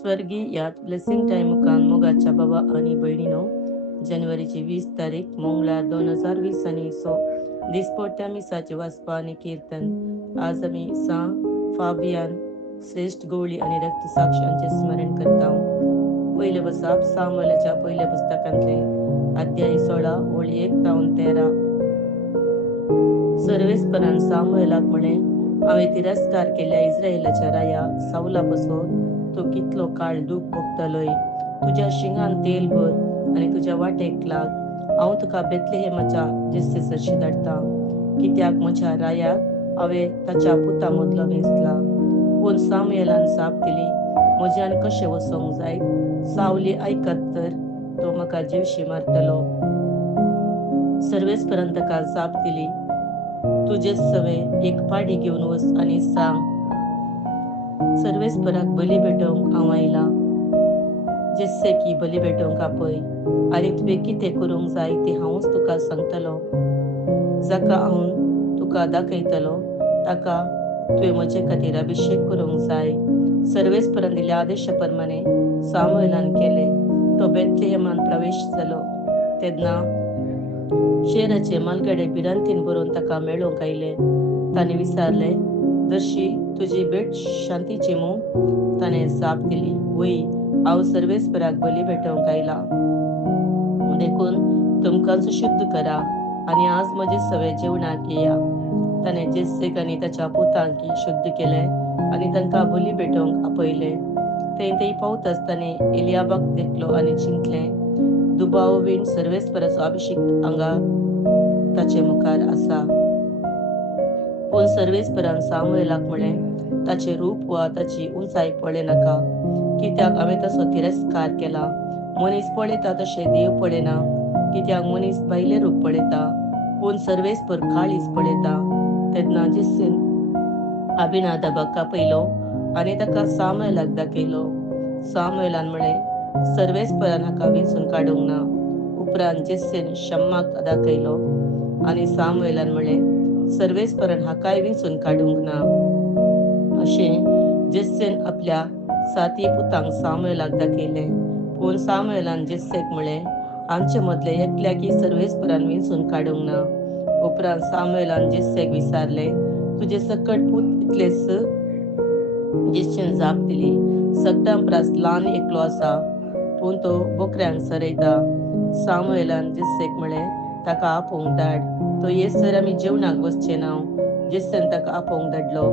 स्वर्गीय यात blessing time मुखान मोगाच्या बाबा आणि भयणीनो जानेवारीची 20 तारीख मंगळार 2020 आणि दिसपोट्या मिसाचे वाचपा आणि कीर्तन. आज आम्ही फाबियान श्रेष्ठ गवळी आणि रक्तसाक्षांचे स्मरण करता. पहिले बसाप सामूएलाच्या पहिल्या पुस्तकांतले अध्याय 16 ओळी 1 तावन 13. सर्वेस्परान सामूएलाक म्हणे, हांवें तिरस्कार केल्या इस्रायेलाच्या राया साऊलापासून तो कितलो काळ दूख भोगतलोय. तुझ्या शिंगान तेल भर आणि तुझ्या वाटेक लाग. हांव तुका बेतलेहेमाच्या जेस्से सरशी धाडटा, कित्याक म्हज्या रायाक हांवें ताच्या पुता मदलो वेंचला. पूण सामुएलान जाप दिली, म्हज्यान कशें वसोंक जाय? सावली आयकत तर तो म्हाका जीवशी मारतलो. सर्वेस्परान ताका जाप दिली, तुजे सवे एक पाडी घेवन वच आणि सांग, सर्वेस्पराक बली भेटोवंक हांव आयला. जेस्से की बली भेटोवंक आपय, आनी तुवें कितें करूंक जाय तें हांवूच तुका सांगतलो. जाका हांव तुका दाखयतलो ताका तुवें म्हजे खातीर अभिषेक करूंक जाय. सर्वेस्परान दिल्या आदेशा प्रमाणे सामुएलान केलें. तो बेतलेहेमान प्रवेश जालो. तेन्ना शेराचे मालगडे भिरांतीन बरोवन ताका मेळोवंक आयले. ताणें विचारलें, दर्शी, तुजी भेट शांतीची मू? ताणें जाप दिली, वय, हांव सर्वेस्पराक बली भेटोवंक आयला. देखून तुमकांच शुद्ध करा आणि आज म्हजे सवे जेवणाक येया. ताणें जेस्सेक आनी ताच्या पुतांकी शुद्ध केले आनी तांकां बली भेटोवंक आपयले. थंय पावतच ताणें एलियाबाक देखलो आनी चिंतलें, दुबाव बीन सर्वेस्पराचो अभिषेक हांगा ताचे मुखार आसा. पूण सर्वेस्परान सामुएलाक म्हळें, ताचे रूप वा ताची उंचाय पळय नाका, कित्याक हांवें तसो तिरस्कार केला. मनीस पळयता तशें देव पळयना, कित्याक मनीस भायले रूप पळयता, पूण सर्वेस्पर काळीज पळयता. तेन्ना जेस्सेन अभिनादाबाक आपयलो आनी ताका सामुएलाक दाखयलो. सामुएलान म्हळें, सर्वेस्परान हाका वेंचून काडूंक ना. उपरांत जेस्सेन शम्माक दाखयलो आनी सामुएलान म्हळें, सर्वेस्परान हाकाय वेंचून काडूंक ना. अशें जेस्सेन आपल्या साती पुतांक सामुएलाक दाखयलें. पूण सामुएलान जेस्सेक म्हळें, आमचे मदले एकल्याकी सर्वेस्परान वेंचून काडूंक ना. उपरांत सामुएलान जेस्सेक विचारलें, तुजे सकट पूत इतलेच? जेस्सेन जाप दिली, सगळ्यां परस ल्हान एकलो आसा, पूण तो बोकऱ्यांक चरयता. सामुएलान जेस्सेक म्हळें, ताका आपोवंक धाड. तो येसर आमी जेवणाक वचचे ना. जेस्सेन ताका आपोवंक धाडलो.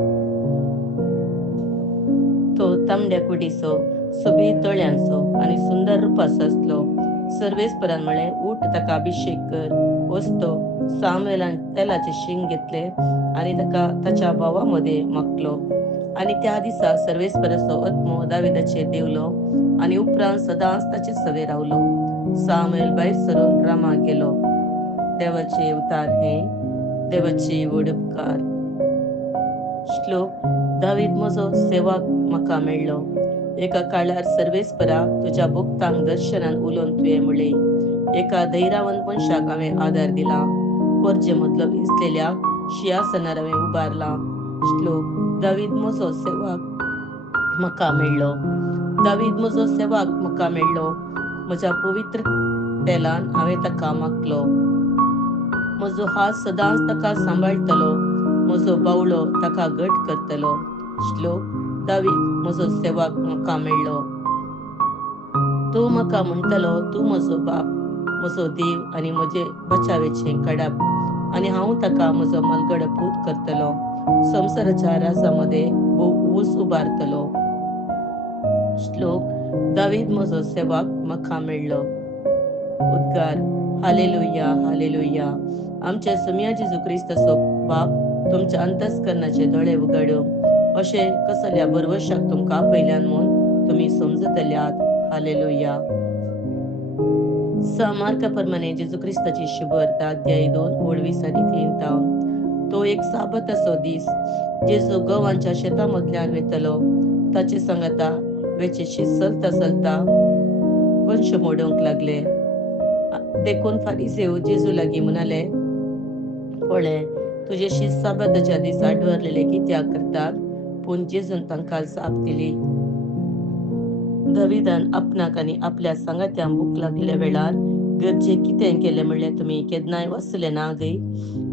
तो तांबड्या कुडीचो, सोबीत दोळ्यांचो आनी सुंदर रुपाचो आसलो. सर्वेस्परान म्हळें, उठ, ताका अभिषेक कर. वस्तो सामुएलान तेलाचे शींग घेतले आनी ताका ताच्या भावा मदें मागलो. आनी त्या दिसा सर्वेस्पराचो आत्मो दाविदाचेर देवलो आनी उपरांत सदांच ताचे सवे रावलो. सामुएल भायर सरून रामाक गेलो. देवाचे उतार हे देवाचे व्हड उपकार. श्लोक. दावीद म्हजो सेवक म्हाका मेळ्ळो. एका काळार सर्वेस्पराक तुज्या भक्तांक दर्शनान उलोवन तुवें म्हळें, एका धैर्यवंत मनशाक हांवें आदार दिला. पर्जे मदलो विंचलेल्याक सिंहासनार हांवें उबारला. श्लोक. दावीद म्हजो सेवक म्हाका मेळ्ळो. दावीद म्हजो सेवक म्हाका मेळ्ळो. म्हज्या पवित्र तेलान हांवें ताका मागलो. म्हजो हात सदांच ताका सांबाळटलो. म्हजो बावळो ताका घट करतलो. श्लोक. दावीद म्हजो सेवक म्हाका मेळ्ळो. तो म्हाका म्हणटलो, तूं म्हजो बाप, म्हजो देव आनी म्हजे बचावेचें कडब, आनी हांव ताका म्हजो मलगड पूत करतलो. संवसाराच्या राजा मदें ऊस उबारतलो. श्लोक. दावीद म्हजो सेवक म्हाका मेळ्ळो. उद्गार. Hallelujah, hallelujah. आमचे सुमिया जेजू क्रिस्ताचो बाप तुमच्या अंतस्करणाचे दोळे उगडूं. अशें कसल्या बरवशाक तुमकां आपयल्यान म्हूण तुमी समजतल्यात. हालेलुया. मार्का प्रमाणे जेजू क्रिस्ताची शुभवार्ता अध्याय 2 ओळ 20 आनी 3. तो एक साबताचो दीस जेजू गवांच्या शेतामदल्यान वेतलो. ताचे सांगाता वेचेशी चलता चलता वंश मोडूंक लागले. देखून फारिसेव जेजू लागीं म्हणाले, पळय, तुजे शीत साबताच्या दिसा दवरलेले कित्याक करतात? पूण जेजून तांकां जाप दिली, दविदान आपणाक आनी आपल्या सांगात्यांक भूक लागल्या वेळार गरजेक कितें केलें म्हणल्यार तुमी केन्नाय वसले ना गय.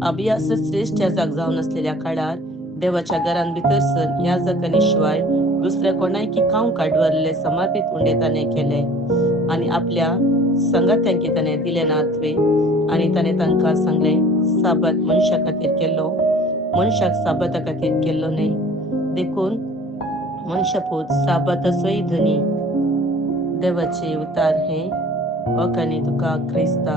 अभियास श्रेष्ठ याजक जावन आसलेल्या काळार देवाच्या घरान भितर सर याजकांनी शिवाय दुसऱ्या कोणायकी खावंक काडवरले समाधीत उंडे ताणें केले आनी आपल्या संगात्यांकी ताणें दिले नातवे आनी ताणें तांकां सांगलें साबत मनशा खातीर केल्लो, मनशाक साबता खातीर केल्लो न्हय. देखून मनशापूत साबताचोय धनी. देवाचे उतार हे. हो काणी तुका क्रिस्ता.